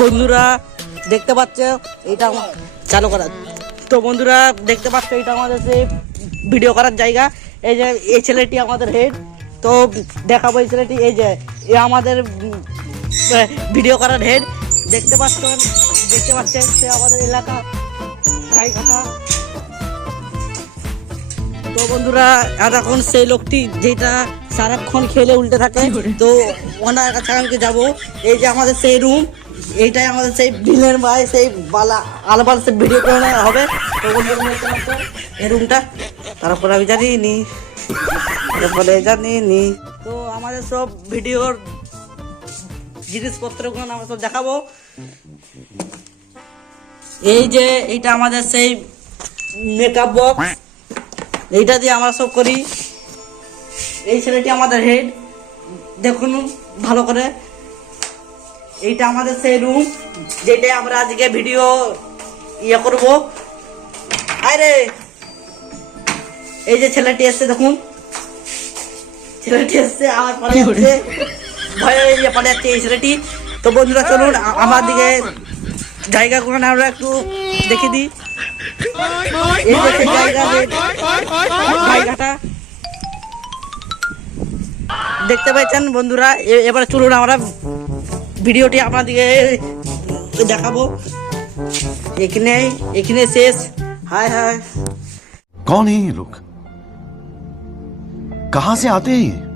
বন্ধুরা দেখতে পাচ্ছ এটা চালু করা। তো বন্ধুরা দেখতে পাচ্ছ এটা আমাদের সেই ভিডিও করার জায়গা। এই যে এই ছেলেটি আমাদের হেড। তো দেখাবো এই ছেলেটি, এই যে এ আমাদের ভিডিও করার হেড। দেখতে পাচ্ছেন সে আমাদের এলাকা গাইঘাটা। তো বন্ধুরা এখন সেই লোকটি যেটা সারাক্ষণ খেলে উল্টে থাকে, তো ওনার কাছে আমাকে যাবো। এই যে আমাদের সেই রুম, এইটাই আমাদের সেই বিলের ভাই সেই বালা আলাবার সে ভিডিও করে হবে। তো বন্ধুরা এই রুমটা তারপরে আমি জানিনি, তো আমাদের সব ভিডিওর জিনিসপত্রগুলো আমরা সব দেখাবো। এই যে এইটা আমাদের সেই মেকআপ বক্স, এইটা দিয়ে আমরা সব করি। এই ছেলেটি আমাদের হেড, দেখুন ভালো করে। এইটা আমাদের সেই রুম, যেটা আমরা আজকে ভিডিও ইয়ে করবো। আরে এই যে ছেলেটি এসছে, দেখুন ছেলেটি এসছে, আমার পরে যাচ্ছে, ভয়ে ইয়ে পড়ে যাচ্ছে এই ছেলেটি। তো বন্ধুরা চলুন আমার দিকে জায়গাগুলো আমরা একটু দেখে দিই। এই যে সেই জায়গাটা দেখতে পাচ্ছেন বন্ধুরা। এবারে চলুন আমরা ভিডিওটি আপনাদেরকে দেখাবো। এখানে শেষ। হায় হায়, कौन है ये लोग? कहां से आते हैं ये?